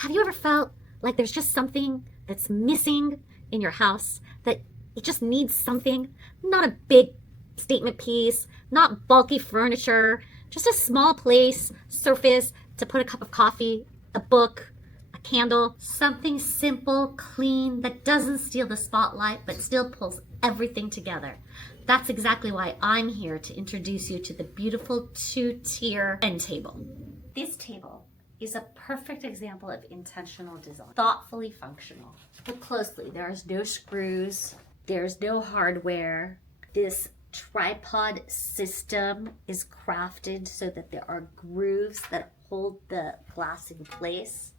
Have you ever felt like there's just something that's missing in your house, that it just needs something? Not a big statement piece, not bulky furniture, just a small place, surface to put a cup of coffee, a book, a candle, something simple, clean, that doesn't steal the spotlight but still pulls everything together. That's exactly why I'm here to introduce you to the beautiful two-tier end table. This table is a perfect example of intentional design, thoughtfully functional. Look closely, there's no screws, there's no hardware. This tripod system is crafted so that there are grooves that hold the glass in place.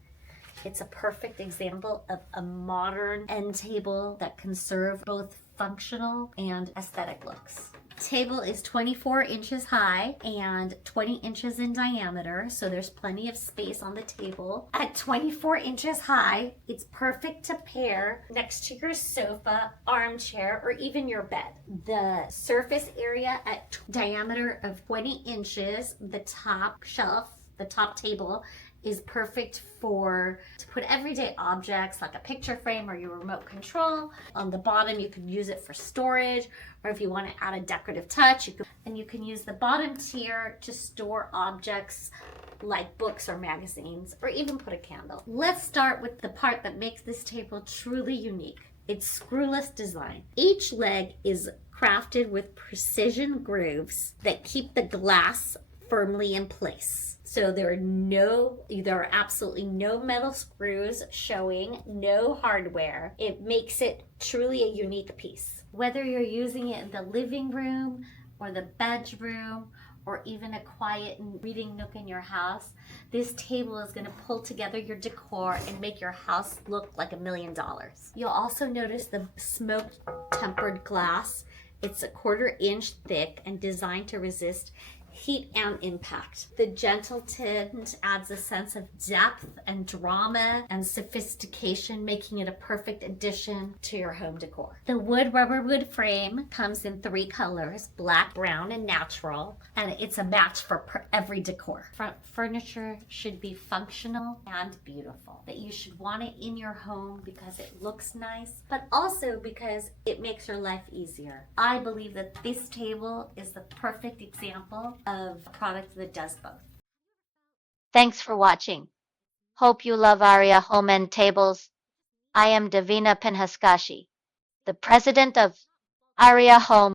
It's a perfect example of a modern end table that can serve both functional and aesthetic looks. Table is 24 inches high and 20 inches in diameter, so there's plenty of space on the table. At 24 inches high, it's perfect to pair next to your sofa, armchair, or even your bed. The surface area at diameter of 20 inches, the top shelf, the top table, is perfect to put everyday objects like a picture frame or your remote control. On the bottom, you can use it for storage, or if you want to add a decorative touch, you can use the bottom tier to store objects like books or magazines, or even put a candle. Let's start with the part that makes this table truly unique. It's screwless design. Each leg is crafted with precision grooves that keep the glass firmly in place. So there are absolutely no metal screws showing, no hardware. It makes it truly a unique piece. Whether you're using it in the living room or the bedroom or even a quiet reading nook in your house, this table is going to pull together your decor and make your house look like $1 million. You'll also notice the smoke tempered glass. It's 1/4 inch thick and designed to resist heat and impact. The gentle tint adds a sense of depth and drama and sophistication, making it a perfect addition to your home decor. The Rubberwood frame comes in 3 colors, black, brown, and natural, and it's a match for every decor. Front furniture should be functional and beautiful, that you should want it in your home because it looks nice, but also because it makes your life easier. I believe that this table is the perfect example of a product that does both. Thanks for watching. Hope you love Aria Home End Tables. I am Davina Penhaskashi, the president of Aria Home.